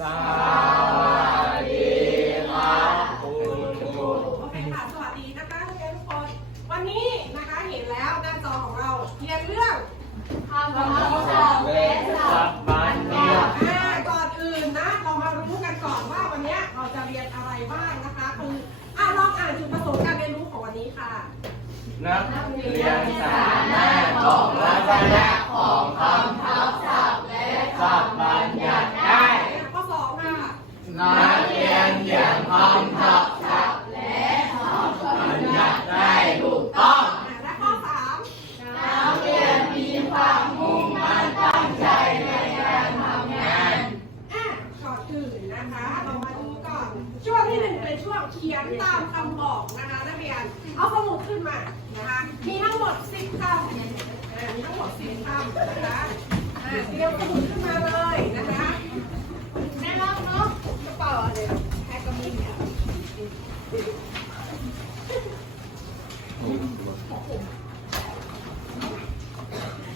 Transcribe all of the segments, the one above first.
สวัามีทั้งหมดำนะคะอ่าเตรียมสมุดขึ้นมาเลยนะคะแน่นอนเนาะกระเป๋าอะไรแพ็คกระมินเนี่ย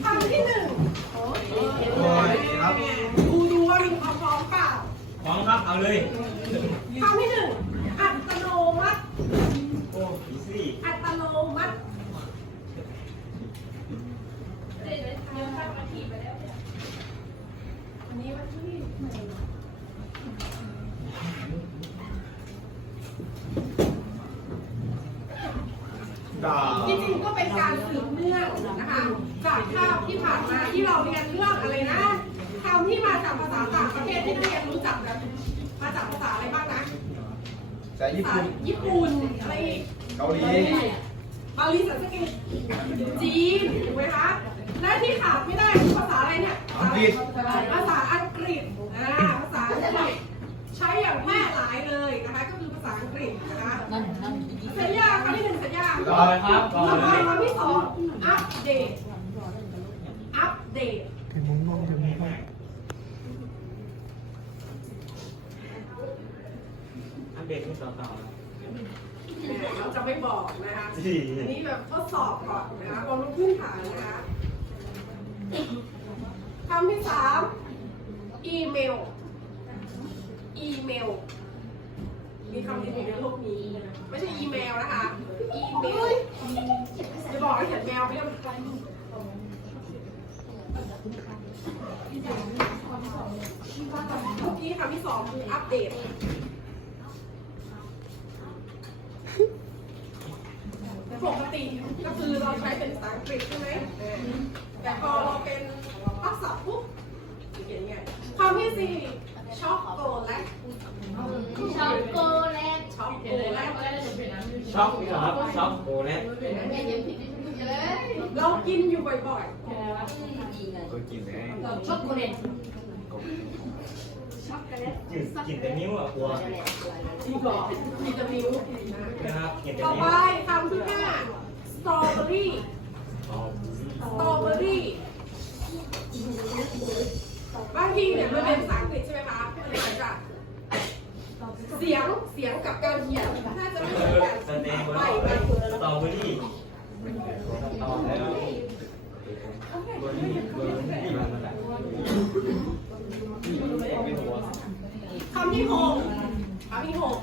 คำที่หนึ่ง โอ้ยครับ ดูดูว่ามีความพร้อมเปล่า พร้อมครับ เอาเลย คำที่หนึ่งอัตโนมัติ โอ้อีซี่ อัตโนมัติอันนี้วันที่จริงๆก็เป็นการสืบเนื่องนะคะ จากคาบที่ผ่านมาที่เราเรียนเรื่องอะไรนะคำที่มาจากภาษาต่างประเทศที่นักเรียนรู้จักกัน มาจากภาษาอะไรบ้างนะแต่ญี่ภาษาปุ่นญี่ปุ่นอะไรอีกเกาหลีบาลีสันสกฤตจีนถูกไหมคะและที่ขาดไม่ได้คือภาษาอะไรเนี่ยอังกฤษภาษาอังกฤษอ่าภาษาอังกฤษใช้อย่างแพร่หลายเลยนะคะก็คือภาษาอังกฤษนะคะสัญญาคำที่หนึ่งสัญญาก่อนเลยครับก่อนต่อเลไปยคำที่สองอัปเดต อัปเดต อัป เดตที่ต่อต่อเราจะไม่บอกนะคะสี่อันนี้แบบทดสอบก่อนนะคะความรู้พื้นฐานนะคะคำที่สามอีเมล อีเมล มีคำที่อยู่ในโลกนี้ ไม่ใช่อีเมลนะคะ อีเมล จะบอกให้เขียนแมวไม่ได้เมื่อกี้คำที่สองคืออัปเดต ปกติก็คือเราใช้เป็นภาษาอัง กฤษใช่ไหมเออแต่พอเราเป็นทักษะปุ๊บเขียนไงคำที่สี่ช็อกโกแลตช็อกโกแลตช็อกโกแลตช็อกครับช็อกโกแลตเรากินอยู่บ่อยก็กินได้ช็อกโกแลตจืดกินแต่นิ้วอะกลัวๆที่บอกมีจะมีลูกนะนะครับกินแต่ต่อนิ้ไปวคำที่ห้าสตรอเบอรี่อ๋อส ตรอเบอรี่บางทีเนี่ยมันเป็นภาษาอังกฤษใช่ไหมคะมันอาจจะเสียงเสียงกับการเขียนน่าจะไม่เหมือนกันสเต็กไปสตรอเบอรี่ตอแล้วเบอรี่เบอร์รี่มาแล้วไม่หัวคำที่หกคำที่หก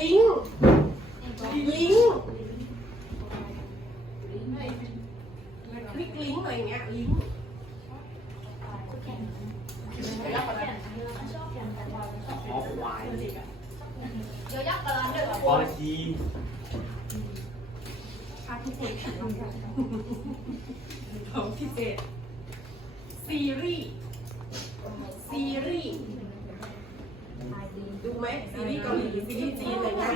ลิงลิง คลิกลิงก์อะไรอย่างเงี้ยลิงก์คอควายเดี๋ยวยักษ์กำลังเดือดคอชีคำที่เจ็ดคำที่เจ็ดซีรีส์ซีรีส์ดูไหมซีรีส์เกาหลีซีรีส์จีนอะไรเงี้ย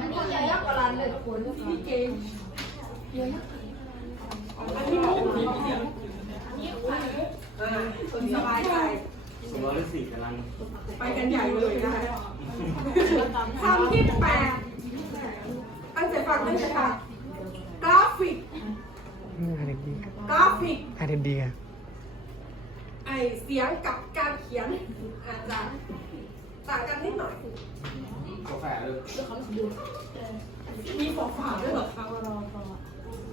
อันนี้เดี๋ยวยักษ์กำลังเดือดคนซีรีส์เกมอันนี้มุกอันนี้มุก อ่าคนสบายใจสมรสสี่กำลังไปกันใหญ่เลยนะคะคำที่แปดตั้งใจฟังตั้งใจฟังกราฟิก อานดีกราฟิกอ่านดีอะไอเสียงกับการเขียนอาจจะต่างกันนิดหน่อย กาแฟเลยมีฝอฝาด้วยเหรอคะ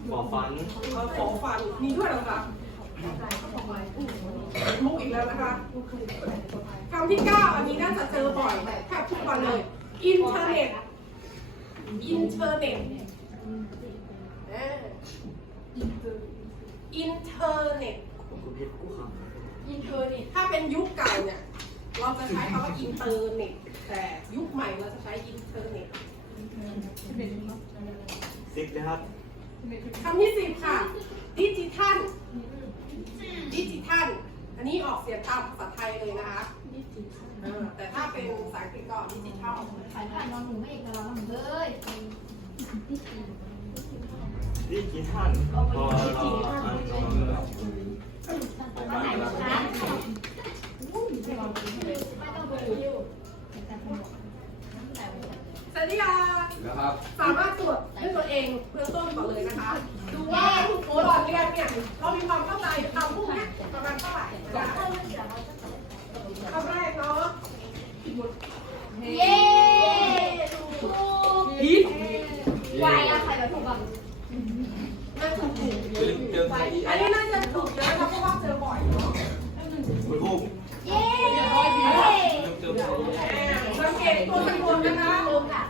หมอฟันเออฝอฟันมีด้วยเหรอคะมุกอีกแล้วนะคะคำที่เก้าอันนี้น่าจะเจอบ่อยแทบทุกวันเลยอินเทอร์เน็ตอินเทอร์เน็ตเอออินเทอร์เน็ตอินเทอร์เน็ตถ้าเป็นยุคเก่าเนี่ยเราจะใช้คำว่าอินเทอร์เน็ตแต่ยุคใหม่เราจะใช้อินเทอร์เน็ตสิบนะครับ คำที่สิบค่ะ ดิจิทัล ดิจิทัล อันนี้ออกเสียงตามภาษาไทยเลยนะคะเออแต่ถ้าเป็นภาษาอังกฤษก็ดิจิทัล สายผ่านนอนหนูไม่เอกเราหนูเลยดิจิทัลพอเราวันไหนคะไม่ต้องดูสวั สดีค่ะแล้วครับสามารถตรวจด้วยตัวเองเบื้องต้นก่อนเลยนะคะ ดูว่าก่อนเรียนเนี่ยเรามีความเข้าใจคำพวกเนี้ยประมาณเท่าไหร่นะคะคำแรกเนาะเย้ถูกพีทวายอะใครแบบถูกแบบน่าจะถูกเจอใครอีกอันนี้น่าจะถูกเยอะนะคะเพราะว่าเจอบ่อยเนาะ คุณลูก เย้ เจอใคร สังเกตตัวสะกดนะคะ ลงอะ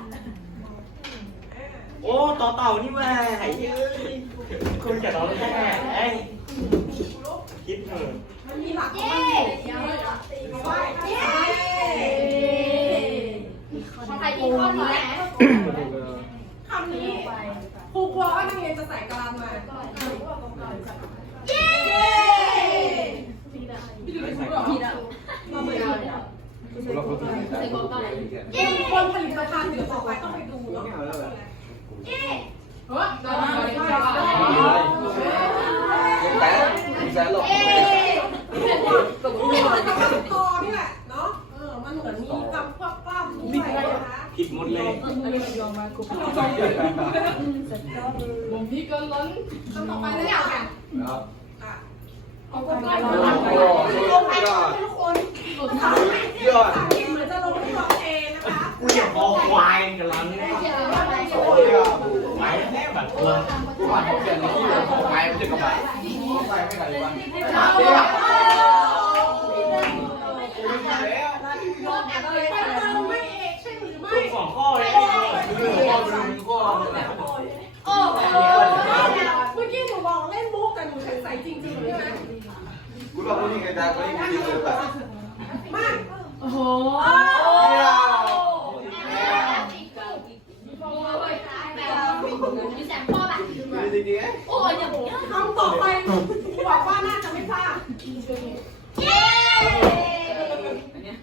โอ้ต่อ เต่านี่มาหายเยอะคุณจะร้องแค่ไหนคิดเถอะมันมีหลักของเย้มันอยู่เพราะว่า เย้ใครกินข้าวเหนียว คำนี้ครูกลัวว่านักเรียนจะใส่กระดานมา เย้ มาเหมือนกัน เราคนที่ใส่ตัวใหญ่ เย้ คนผลิตภัณฑ์เดี๋ยวต่อไปต้องไปดูเนาะ เย้ เฮ้ยได้ได้ได้ แต่แสนหลบ เย้ พูดถึงคำว่าตอนี่แหละเนาะ เออ มันเหมือนมีคำควบกล้ำด้วยนะคะ ผิดหมดเลย คำต่อไปเลยค่ะครับอะโอ้โหลงไปทุกคนถามไม่ยอดเหมือนจะลงที่ลงเองนะคะกูอยกคอควายกันแล้วเนี่ยโอ้ยอะหมายแค่บัตรตัวผู้ผ่านเขาเปลี่ยนในที่เลยของไทยไม่ใช่กระบะไทยไม่ไหนวะเดี๋เดี๋ยยววไปเติมไม่เอกใช่หรือไม่สองข้อเลย โอ้โหเมื่อกี้หนูบอกเล่นมุกแต่หนูใส่จริงๆใช่ไหมคุณบอกว่านี่ไงดาคนนี้ดีเลยแบบมาโอ้โหมีแสงพ่อแบบจริงจริงโอ้ยอย่างนี้คำต่อไปบอกว่าน่าจะไม่พลาดเย้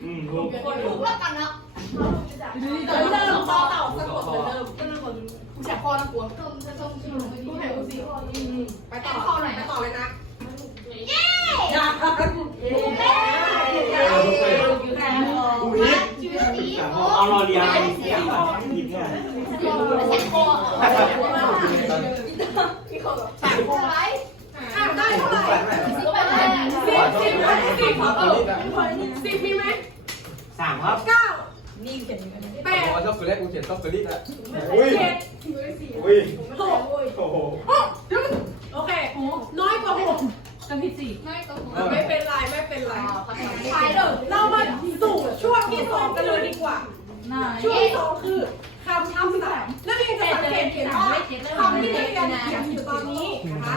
อืมถูกคนถูกแล้วกันเนาะ เหมือนเดิมต่อเต่าสะกดเหมือนเดิม กูแสบคอนะกลัวต้มจะต้มชิม ดูให้ดูสิไปต่อไปต่อเลยนะ เย้ อยากกัน กูผิดเอารอเรียนเสียงผิดเนี่ย แสบคอแสบคอไร อะ ได้เร่ซื้อไปเลยสิบสิบไหมสิบเออสิบมีไหมสามครับเก้าแปดอ๋อชอบสุดแรกกูเขียนชอบสุดที่ละอุ้ยอุ้ย หก โอ้โห โอเค น้อยกว่าหก ไม่ต้อง ไม่เป็นไรไม่เป็นไร ขายเลย เรามาสู่ช่วงที่สองกันเลยดีกว่า ช่วงที่สองคือคำทับศัพท์นักเรียนจะสังเกตเห็นว่าคำ ที่นักเรียนเขียนอยู่ตอนนี้นะคะ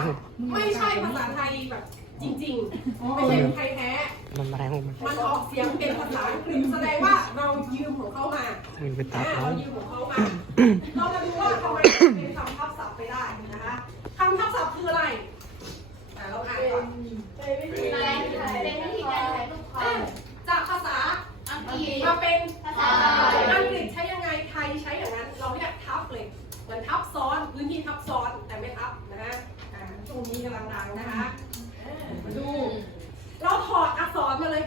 ไม่ใช่ภาษาไทยแบบจริงๆไม่ใช่ไทยแท้ มันอะไรของมันมันออกเสียงเป็นภาษาอังกฤษแสดงว่าเรายืมของเขามามันเป็นตาอ่าเขาเรายืมของเขามา เรามาดูว่าทำไมเป็นคำทับศัพท์ไปได้นะคะคำทับศัพท์คืออะไรอ่าเราอ่านก่อนเป็นวิธีการถ่ายรูปคอจากภาษาอังกฤษมาเป็นภาษาไทยอังกฤษใช้ยังไงไทยใช้อย่างนั้น เราเรียกทับเลย เหมือนทับซ้อนพื้นที่ทับซ้อนแต่ไม่ทับนะฮะอ่าช่วงนี้กำลังดังนะคะอ่ามาดู เราถอดอักษรมาเลย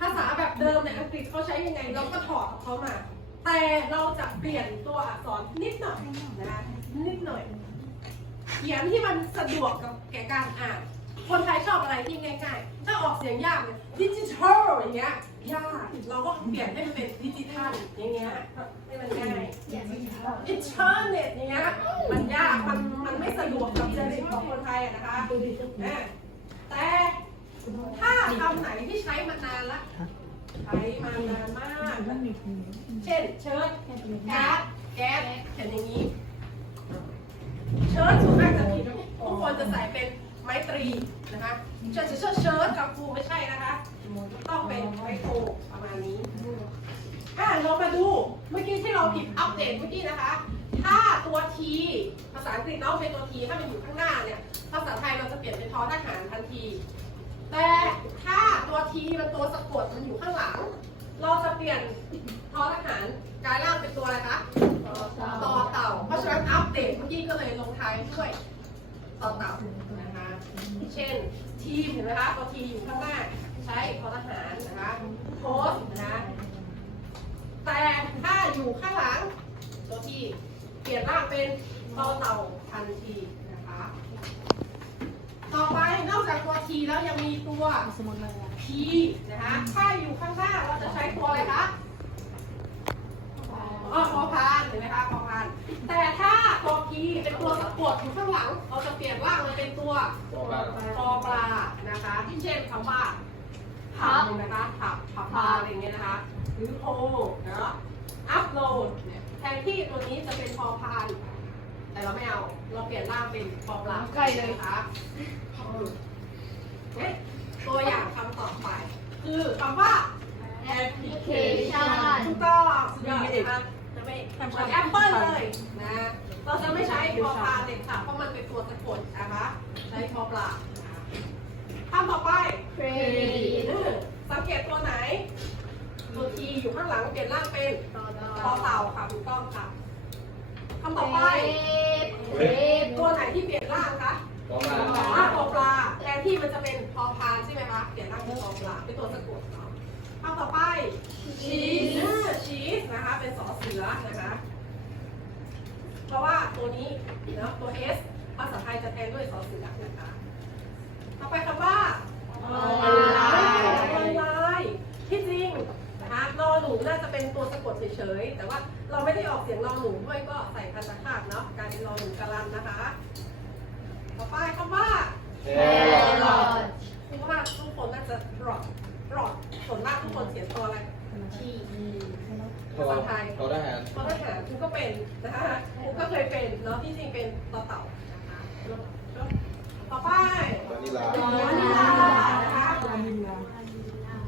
ภาษาแบบเดิมเนี่ยอังกฤษเขาใช้ยังไง เราก็ถอดของเขามา แต่เราจะเปลี่ยนตัวอักษรนิดหน่อยนะคะนิดหน่อย เขียนที่มันสะดวกกับแก่การอ่าน คนไทยชอบอะไรที่ง่ายๆ ถ้าออกเสียงยากเนี่ยดิจิทัลอย่างเงี้ยยากเราก็เปลี่ยนให้มันเป็นดิจิทัลอย่างเงี้ยให้มันง่าย อินเทอร์เน็ตอย่างเงี้ยมันยากมันมันไม่สะดวกกับจริตของคนไทยอะนะคะแต่ถ้าคำไหนที่ใช้มานานละใช้มานานมากเช่นเชิ้ตการ์ดแก๊สเขียนอย่างนี้เชิ้ตส่วนมากจะผิดทุกคนจะใส่เป็นไม้ตรีนะคะเชิ้ตเชิ้ตเชิ้ตกับครูไม่ใช่นะคะ ต้องเป็นไม้โทประมาณนี้ อะเรามาดูเมื่อกี้ที่เราผิดอัปเดตเมื่อกี้นะคะ ถ้าตัวทีภาษาอังกฤษเนาะเป็นตัวทีถ้ามันอยู่ข้างหน้าเนี่ยภาษาไทยเราจะเปลี่ยนเป็นทอทหารทันที แต่ถ้าตัวทีมันตัวสะกดมันอยู่ข้างหลัง เราจะเปลี่ยนทอทหารกลายร่างเป็นตัวอะไรคะต่อเต่า เพราะฉะนั้นอัปเดตเมื่อกี้ก็เลยลงท้ายด้วยต่อเต่านะคะ เช่นทีมเห็นไหมคะตัวทีอยู่ข้างหน้า ใช้ทอทหารนะคะโพสนะคะ แต่ถ้าอยู่ข้างหลังตัวที่เปลี่ยนร่างเป็นตอเต่าทันทีนะคะ ต่อไปนอกจากตัวทีแล้วยังมีตัวทีนะคะถ้าอยู่ข้างหน้าเราจะใช้ตัวอะไรคะอ๋อพอพานเห็นไหมคะพอพาน แต่ถ้าตัวทีเป็นตัวสะกดอยู่ข้างหลัง เราจะเปลี่ยนร่างมันเป็นตัวบอกว่าปอปลานะคะที่เช่นคำว่าผับนะคะผับผับปลาอะไรอย่างเงี้ยนะคะ หรือโพเนาะอัพโหลดเนี่ยแทนที่ตัวนี้จะเป็นพอพาน แต่เราไม่เอา เราเปลี่ยนร่างเป็นพอปลาใกล้เลยค่ะเนี่ยตัวอย่างคำต่อไป คือคำว่าแอปพลิเคชันถูกต้องสุดยอดนะคะจะไม่เหมือนแอปเปิลเลยนะ เราจะไม่ใช้พอพานเด็ดขาดเพราะมันเป็นตัวสะกดนะคะใช้พอปลาคำต่อไปเครดิตเออสังเกตตัวไหน ตัวทีอยู่ข้างหลังเปลี่ยนร่างเป็นต่อเต่าค่ะถูกต้องค่ะคำต่อไปเรฟตัวไหนที่เปลี่ยนร่างคะบอกว่าอ่าพอปลาแทนที่มันจะเป็นพอพานใช่ไหมคะเปลี่ยนร่างเป็นพอปลาเป็นตัวสะกดเนาะคำต่อไปชีสชีสนะคะเป็นสอเสือนะคะเพราะว่าตัวนี้เนาะตัว S ภาษาไทยจะแทนด้วยสอเสือนะคะต่อไปคำว่าออนไลน์ออนไลน์ที่จริง นะคะนอหนูน่าจะเป็นตัวสะกดเฉยๆแต่ว่าเราไม่ได้ออกเสียงนอหนูด้วยก็ใส่พันธคาตเนาะกลารเป็นนอหนูกาลันนะคะ ต่อไปคำว่าแคแครรออททคิดว่าทุกคนน่าจะรอดรอดส่วนมากทุกคนเขียนตัวอะไรทีภาษาไทยเขาทหารเพราะทหารคุณก็เป็นนะคะคุณก็เคยเป็นเนาะที่จริงเป็นต่อเต่านะคะต่อไปวานิลาวานิลานะคะ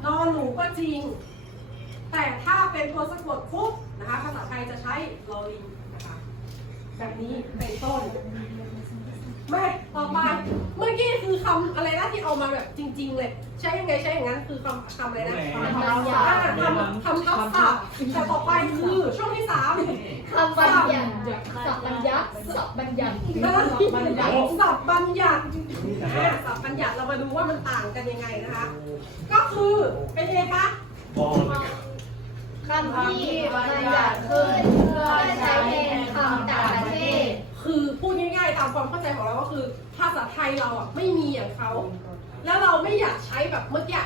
นอนหนูก็จริง แต่ถ้าเป็นตัวสะกดปุ๊บนะคะภาษาไทยจะใช้ลอลิงนะคะแบบนี้เป็นต้นไม่ต่อไปเมื่อกี้คือคำอะไรนะที่เอามาแบบจริง ๆ เลย ใช้ยังไงใช้อย่างนั้นคือคำคำอะไรนะคำบัญญัติคำคำทับศัพท์แต่ต่อไปคือช่วงที่สามคำบัญญัติสับบัญญัติสับบัญญัติบัญญัติสับบัญญัติอ่าสับบัญญัติเรามาดูว่ามันต่างกันยังไงนะคะ ก็คือเป็นยังไงคะ คำที่บัญญัติขึ้นเพื่อใช้แทนคำต่างประเทศ คือพูดง่ายๆตามความเข้าใจของเราก็คือ ภาษาไทยเราอะไม่มีอย่างเขาแล้วเราไม่อยากใช้แบบเมื่อกี้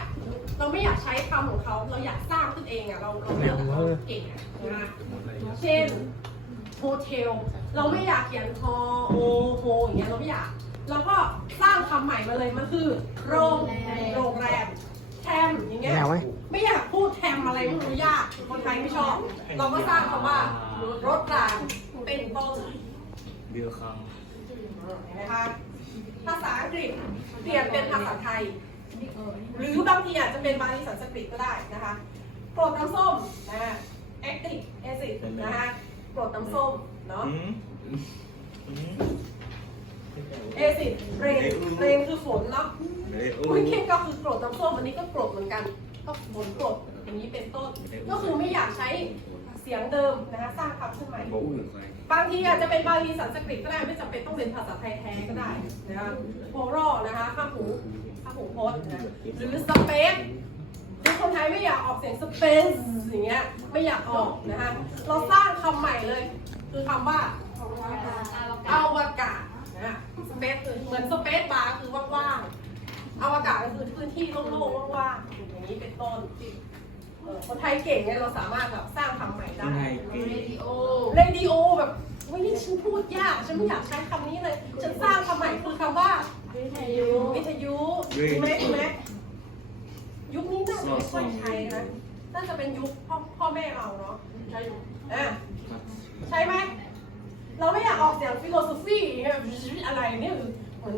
เราไม่อยากใช้คำของเขาเราอยากสร้างขึ้นเองอะเราเราอยากเก่งอะนะเช่นโฮเทลเราไม่อยากเขียนฮอโอโฮอย่างเงี้ยเราไม่อยากเราก็สร้างคำใหม่มาเลยมันคือ โรงโรงแรม แทมอย่างเงี้ยแนวไหมไม่อยากพูดแทมอะไรไม่รู้ยาก คนไทยไม่ชอบ เราก็สร้างคำว่ารถรางเป็นต้นเบียร์คังเห็นไหมคะภาษาอังกฤษเปลี่ยนเป็นภาษาไทย หรือบางทีอาจจะเป็นบาลีสันสกฤตก็ได้นะคะกรดน้ำส้มนะ actic acid นะคะกรดน้ำส้มเนาะ acid rain rain คือฝนเนาะคุณคิดก็คือกรดน้ำส้มอันนี้ก็กรดเหมือนกัน ก็ฝนกรดอย่างนี้เป็นต้น ก็คือไม่อยากใช้เสียงเดิมนะคะสร้างคำขึ้นใหม่บอกอื่นใครบางทีอาจจะเป็นบาลีสันสกฤตก็ได้ไม่จำเป็นต้องเป็นภาษาไทยแท้ก็ได้นะคะโพรอนะคะข้างหูข้างหูพจน์นะหรือสเปซหรือคนไทยไม่อยากออกเสียงสเปซอย่างเงี้ยไม่อยากออกนะคะเราสร้างคำใหม่เลย คือคำว่าอวกาศ นะสเปซคือเหมือนสเปซบาร์คือว่างๆอวกาศก็คือพื้นที่โล่งๆว่างๆอย่างนี้เป็นต้นเออคนไทยเก่งเนี่ยเราสามารถแบบสร้างคำใหม่ได้ไงเรดิโอเรดิโอแบบเฮ้ยนี่ฉันพูดยากฉันไม่อยากใช้คำนี้เลยฉันสร้างคำใหม่คือคำว่าวิทยุวิทยุถูกไหมถูกไหมไม่ค่อยใช้นะน่าจะเป็นยุคพ่อพ่อแม่เราเนาะใช่อะใช่ไหม เราไม่อยากออกเสียงฟิโลโซฟีอะไรเนี่ยเหมือน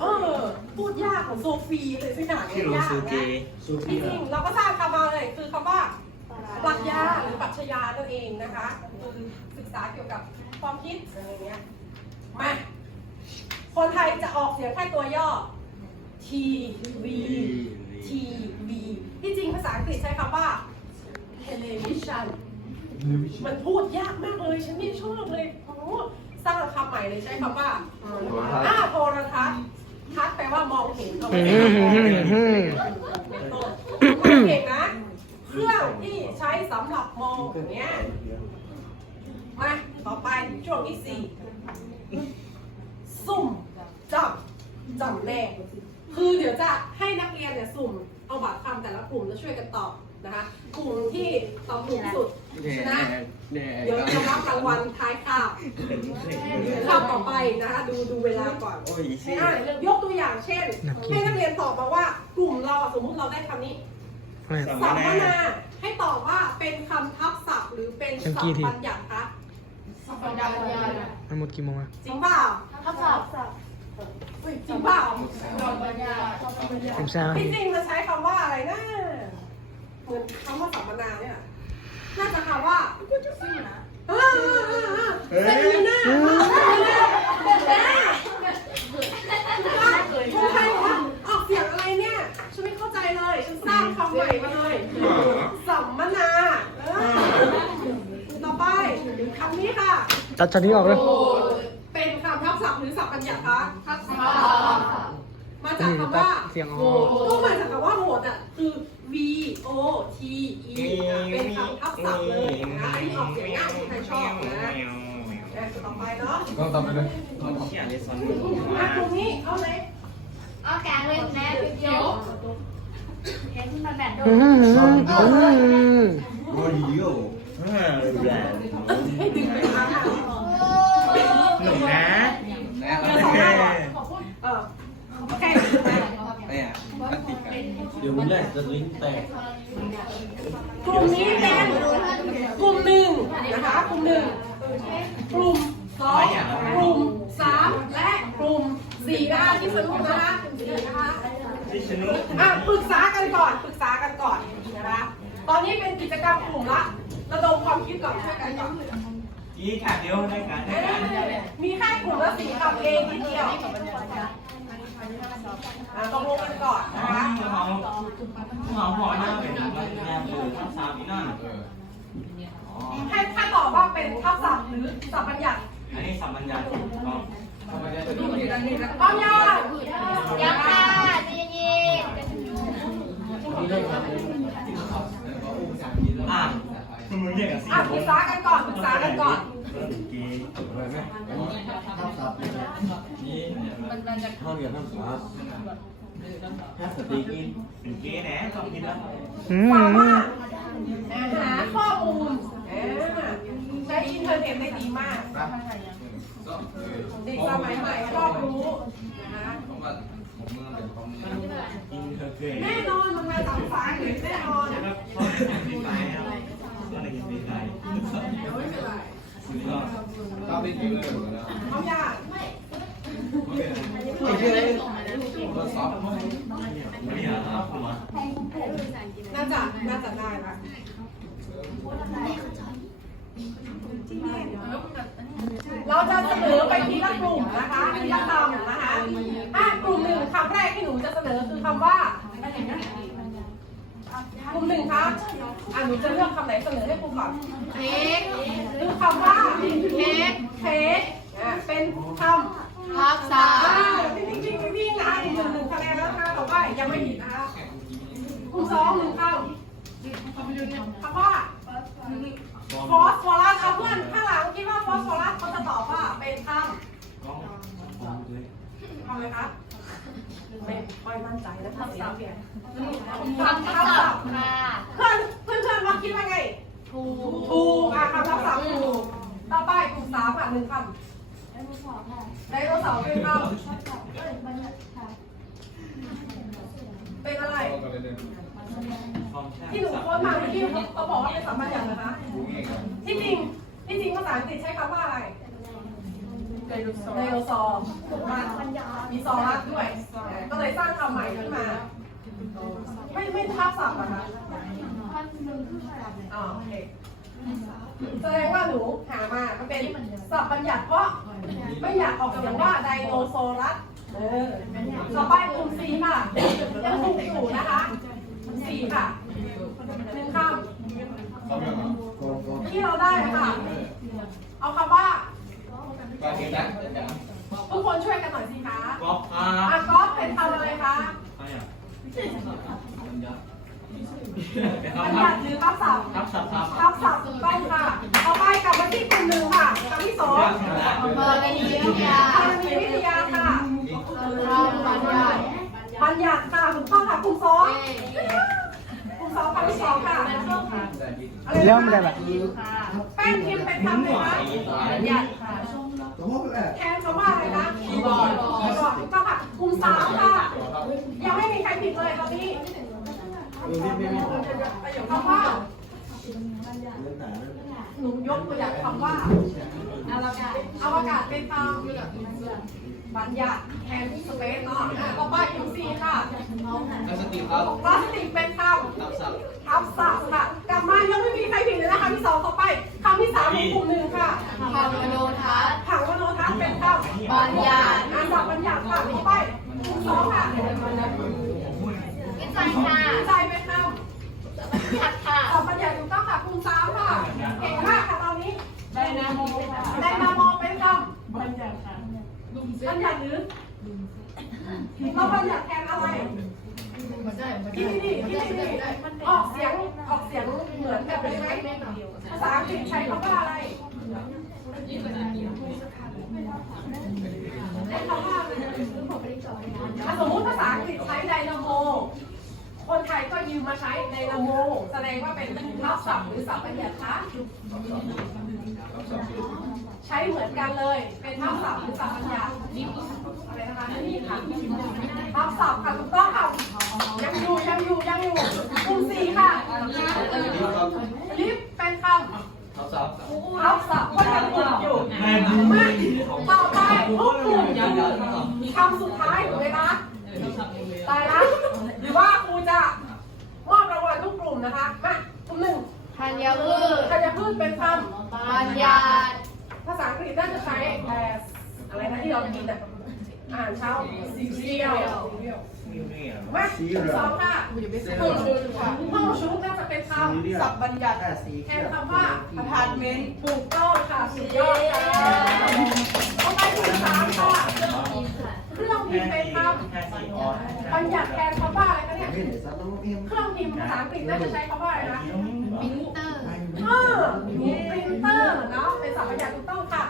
เออพูดยากเหมือนโซฟีเลยสักอย่างเนี่ยยากนะจริงๆเราก็ทราบคำมาเลยคือคำว่าปรัชญาหรือปรัชญานั่นเองนะคะคือศึกษาเกี่ยวกับความคิดอะไรอย่างเงี้ยมาคนไทยจะออกเสียงแค่ตัวย่อ T V T V ที่จริงภาษาอังกฤษใช้คำว่า television มันพูดยากมากเลย ฉันไม่ชอบเลย โอ้โหสร้างคำใหม่เลยใช้คำว่าอ่าโทรทัศน์ทัศน์แปลว่ามองเห็นเอาอืไว้มอืมอืมเป็นต้นมองเห็นนะเครื่องที่ใช้สำหรับมองอย่างเนี้ยมาต่อไปช่วงที่สี่สุ่มจับจำแนกคือเดี๋ยวจะให้นักเรียนเนี่ยสุ่ม เอาบัตรคำแต่ละกลุ่มแล้วช่วยกันตอบนะคะ กลุ่มที่ตอบถูกที่สุดชนะ เดี๋ยวจะรับรางวัลท้ายคาบคาบต่อไปนะคะ ดูดูเวลาก่อนอะยกตัวอย่างเช่น ให้นักเรียนตอบมาว่า กลุ่มเราอะสมมุติเราได้คำนี้อะไรสัมมนาให้ตอบว่าเป็นคำทับศัพท์หรือเป็นศัพท์บัญญัติคะมันหมดกี่โมงอะจริงเปล่าทับศัพท์เฮ้ย จริงเปล่าสิบสามที่จริงมันใช้คำว่าอะไรนะเหมือนคำว่าสัมมนาเนี่ยน่าจะคำว่าเออเซมินาเซมินาคนไทยบอกว่าออกเสียงอะไรเนี่ยฉันไม่เข้าใจเลยฉันสร้างคำใหม่มาเลยสัมมนาเออต่อไปคำนี้ค่ะตัดช็อตนี้ออกเลย เป็นคำทับศัพท์หรือศัพท์บัญญัติคะทับศัพท์มาอันจากนี้คำตัดว่าเสียงอโหอกวตก็มาจากคำว่าโหวตอะคือ V O T E อะเป็นคำทับศัพท์เลยนะอันนี้ออกเสียงง่ายที่ใครชอบนะอะต่อไปเนาะต้องตามไปเลยอะตรงนี้เอาเลยเอาแกงเลยแม่เดี๋ยวเห็นมันแบบโดอืนมอืมโอ้ยโย่ให้ดึงไปทางอะ หนุ่มนะเดี๋ยวสองหน้าก่อนเออโอเคมาเนี่ยนักติกันเดี๋ยวมึงแรกจะลิ้นแตกกลุ่มนี้เป็นกลุ่มหนึ่งนะคะกลุ่มหนึ่งกลุ่มสองกลุ่มสามและกลุ่มสี่นะคะที่สรุปนะคะนะคะที่ชนุอะปรึกษากันก่อนปรึกษากันก่อนนะคะตอนนี้เป็นกิจกรรมกลุ่มละระดมความคิดก่อนช่วยกันก่อน ยี่ขาเดี๋ยวได้การได้การมีค่กลุ่มละสี่คำเองทีเดียวอะตกลงกันก่อนนะคะหอมหอมหัวหน้าเป็นแบบแนวหรือทับซ้ำอีนั่นให้ถ้าตอบว่าเป็นทับศัพท์หรือศัพท์บัญญัติอันนี้สัมปัญญาก็พร้อมยังยังค่ะใจเย็นอะ มึงเรียกกับซี่อะปรึกษากันก่อนปรึกษากันก่อนกีอะไรไหมทับศัพท์นี่ห้องเรียนทับศัพท์ถ้าสติกินเป็นกีแหนต้องกินแล้วอืถามมว่าหาข้อมูลเอ่อใช้อินเทอร์เน็ตได้ดีมากเด็กสมัยใหม่ชอบรู้นะคะกินเธอเกยแน่นอนมันมาจากภาษาอังกฤษแน่นอน แล้วก็ชอบกินปีไก่ครับก็เลยกินปีไก่ เดี๋ยวไม่เป็นไร คุณก็ ชอบได้กิ นเลยนะพร้อมยังทดสอบไม่อยากเอาหัวน่าจะน่าจะได้ละเราจะเสนอไปทีละกลุ่มนะคะทีละคำนะคะอะกลุ่มหนึ่งคำแรกที่หนูจะเสนอคือคำว่า กลุ่มหนึ่งคะอะหนูจะเลือกคำไหนเสนอให้ครูก่อนเค้กคือคำว่าเค้กเค้กอะเป็นคำทับศัอ่าพท์วิ่งวิ่งวิ่งวิ่งนะคะหนึ่งหนึ่งคะแนนแล้วนะคะต่อไปยังไม่ผิดนะคะกลุ่มสองหนึ่งคำคำว่าฟอสฟอรัสเอาเพื่อนข้างหลังคิดว่าฟอสฟอรัสเขาจะตอบว่าเป็นคำ ก้องฟองเลย คำอะไรคะไม่ค่อยมั่นใจนะคะเสียงเปลี่ยนคำทับศัพท์ค่ะเพื่อนเพื่อนเพื่อนว่าคิดว่าไง ถูกถูกอะคำทับศัพท์ถูกต่อไปกลุ่มสามอะหนึ่งคำไดโนเสาร์เป็นคำเป็นอะไร ที่หนูโค้ดมาเมื่อกี้เขาบอกว่าเป็นสัมบัญญัตินะคะที่จริงที่จริงภาษาอังกฤษใช้คำว่าอะไร ไดโนเสาร์ถูกไหมมีซอรัสด้วย ก็เลยสร้างคำใหม่ขึ้นมา ไม่ไม่ทับศัพท์อะคะอ๋อโอเคแสดงว่าหนูหามามันเป็นศัพท์บัญญัติเพราะไม่อยากออกเสียงว่าไดโนเสารัสเออต่อไปกลุ่มสีค่ะ ยังคงอยู่นะคะสีค่ะหนึ่งคำที่เราได้ค่ะ เอาคำว่า ทุกคนช่วยกันหน่อยสิคะก๊อฟอาอาก๊อฟเป็นคำอะไรคะอะไรอะเป็นบัญคำญัทับติหรือคำศัพท์ทับศัพท์ครับคำศัพท์ถูกต้องค่ะต่อไปกลับมาที่กลุ่มหนึ่งค่ะคำที่สองเบอร์นีวิทยาธรณีวิทยาค่ะบัญญัติบัญญัติค่ะถูกต้องค่ะกลุ่มสองกลุ่มสองคำที่สองค่ะอะไรเริ่มนะได้แบบแป้งพิมพ์เป็นคำเลยคะบัญญัติค่ะ แทนคำว่าอะไรนะคีย์บอร์ดคีย์บอร์ดถูกต้องค่ะกลุ่มสามค่ะยังไม่มีใครผิดเลยตอนนี้คำว่าหนูยกตัวอย่างคำว่าอวกาศอวกาศเป็นคำ บัญญัติแทนสเปซเนาะอะต่อไปกลุ่มสี่ค่ะแล้วสติครับพลาสติกเป็นคทับศัพท์ำทับศัพท์ค่ะกลับมายังไม่มีใครผิดเลยนะคะที่สองต่อไปคำที่สามของกลุ่มหนึ่งค่ะคำมโนทัศน์ผังวโนทัศน์เป็นคำบัญญัติอาศัพท์บัญญัติค่ะต่อไปกลุ่มสองค่ะวิจัยค่ะวิจัยเป็นคำบัญญัติค่ะศัพท์บัญญัติถูกต้องค่ะกลุ่มสามค่ะ เก่งมากค่ะตอนนี้ ไดนาโมไดนาโมเป็นคำบัญญัติค่ะ บัญญัติหรือเราบัญญัติแทนอะไรที่นี่ที่นี่ที่นี่ออกเสียงออกเสียงเหมือนแบบนี้ไหมภาษาอังกฤษใช้คำว่าอะไรใช้คำว่าอะไรอะสมมติภาษาอังกฤษใช้ไดนาโม คนไทยก็ยืมมาใช้ไดนาโม แสดงว่าเป็นทับศัพท์หรือศัพท์บัญญัติคะใช้เหมือนกันเลย เป็นทับศัพท์หรือศัพท์บัญญัติอะไรนะคะนี่ค่ะทับศัพท์ค่ะถูกต้องค่ะยังอยู่ยังอยู่ยังอยู่กลุ่มสี่ค่ะลิฟต์เป็นคำทับศัพท์ทับศัพท์ก็ยังกลุ่มอยู่แม่ดูมาต่อไปทุกกลุ่มคำสุดท้ายถูกไหมคะตายละห รือว่าครูจะมอบรางวัลทุกกลุ่มนะคะมากลุ่มหนึ่งธัญพืชธัญพืชเป็นคำบัญญัติภาษาอังกฤษน่าจะใช้เอ่ออะไรนะที่เรากินอะอ่านเช้าซีเรียลมาสองค่ะห้องชุดค่ะห้องชุดน่าจะเป็นคำศัพท์บัญญัติแทนคำว่าอพาร์ตเมนต์ถูกต้องค่ะสุดยอดค่ะต่อไปที่สามค่ะเครื่องพิมพ์เป็นคำบัญญัติแทนคำว่าอะไรคะ เนี่ยเครื่องพิมพ์ภาษาอังกฤษน่าจะใช้คำว่าอะไรนะมินเตอร์เออมีปรินเตอร์เนาะเป็นสัมปทานถูกต้องค่ะ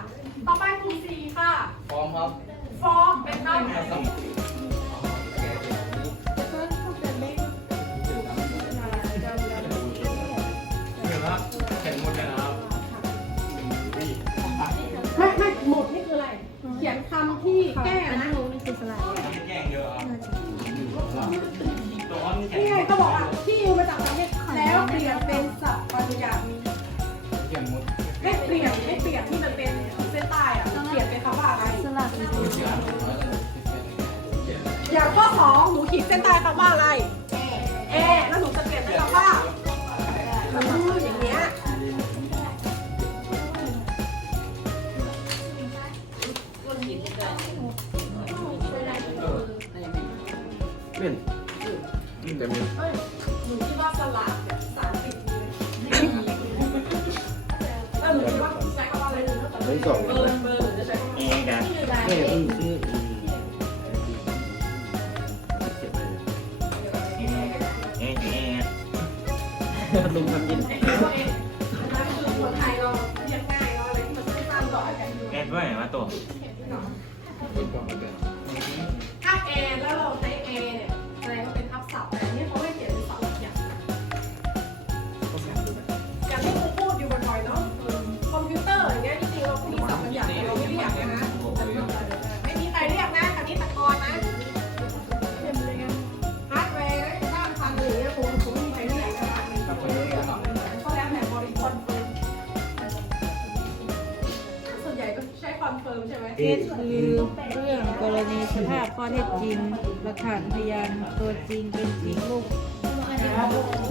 ต่อไปกลุ่มสี่ค่ะ ฟอร์มครับฟอร์มเป็นคำเห็นว่าเห็นหมดเลยนะครับไม่ไม่หมดนี่คืออะไร เขียนคำที่แก้นะแย่งเยอะครับ นี่ไงเขาบอกอะที่ยืมมาจากประเทศแล้วเปลี่ยนเป็นสัพท์ปัญญามีเขียนมดให้เปลี่ยนให้เปลี่ยนที่มันเป็นเส้นใต้อะเปลี่ยนเป็นคำว่าอะไรอย่างข้อสองหนูขีดเส้นใต้คำว่าอะไร เอ แล้วหนูจะเปลี่ยนเป็นคำว่า เท็จคือเรื่องกรณีสภาพข้อเท็จจริงหลักฐานพยานตัวจริงเป็นจริงลูก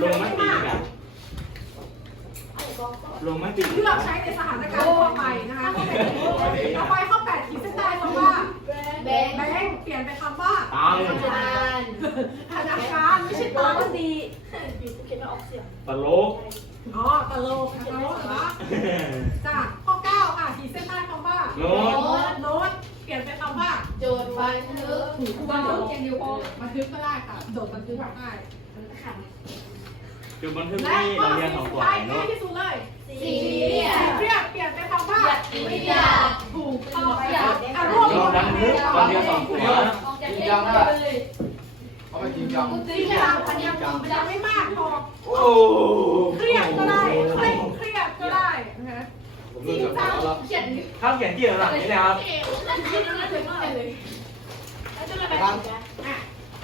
ลงมติแบบลงมติเลือกใช้ในสถานการณ์ทั่วไปนะคะต่อไปข้อแปดขีดเส้นใต้คำว่าแบงค์แบงค์เปลี่ยนเป็นคำว่าตังธนาคารธนาคารไม่ใช่ตาก็ดีตลกอ๋อตลกตลกเหรอจ้ะข้อเก้าค่ะขีดเส้นใต้คำว่าโน้ตโน้ตเปลี่ยนเป็นคำว่า โจทย์บันทึกบันทึกเขียนอยู่พอบันทึกก็ได้ค่ะโดดบันทึกได้ จุดบันทึกและที่ข้อเราเรียนที่ของสุดก่อท้ายนง่าเนาะยที่สุดเลยสี่เหเรีลี่ยยกมเรียกเปลี่ยนเป็นคำว่าวิทยาถูกต้องอะรวบรเราวมบันทึกเราเรียนสองตัวจริงจังนะเขาไม่จริงจังจริงจังอันนี้มันจะไม่มากพอโอ้เครียดก็ได้เคร่งเครียดก็ได้นะคะผมจริเลือกงจากจังแล้วเขียนข้าวเขียนที่หลังนี่นะครับอะ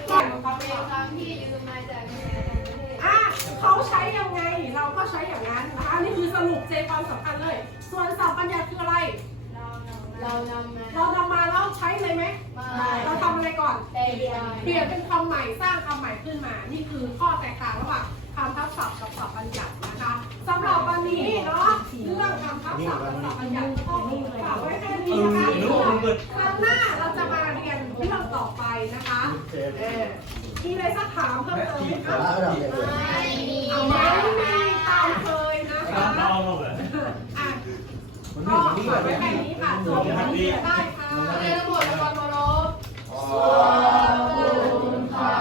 เขาเป็นคำที่ยืมมาจากประเทศ อะเขาใช้ยังไงเราก็ใช้อย่างนั้นนะคะนี่คือสรุปใจความสำคัญเลย ส่วนสับปัญญาคืออะไร เรานำมาเรานำมาแล้วใช้เลยไหมเราทำอะไรก่อน แต่เดียวเปลี่ยนเป็นคำใหม่สร้างคำใหม่ขึ้นมา นี่คือข้อแตกต่างระหว่างคำทับศัพท์กับศัพท์บัญญัตินะคะสำหรับวันนี้เนาะเรื่องคำทับศัพท์กับศัพท์บัญญัติก็ฝากไว้แค่นี้นะคะครั้งหน้าเราจะมาเรียนเรื่องต่อไปนะคะเออ มีอะไรสักถามเพิ่มเติมไหมคะไม่มีไม่มีตามเคยนะคะอะก็ฝากไว้แค่นี้ค่ะจบวันนี้ได้ค่ะเรียนหมดแล้วก็รบ ขอบคุณค่ะ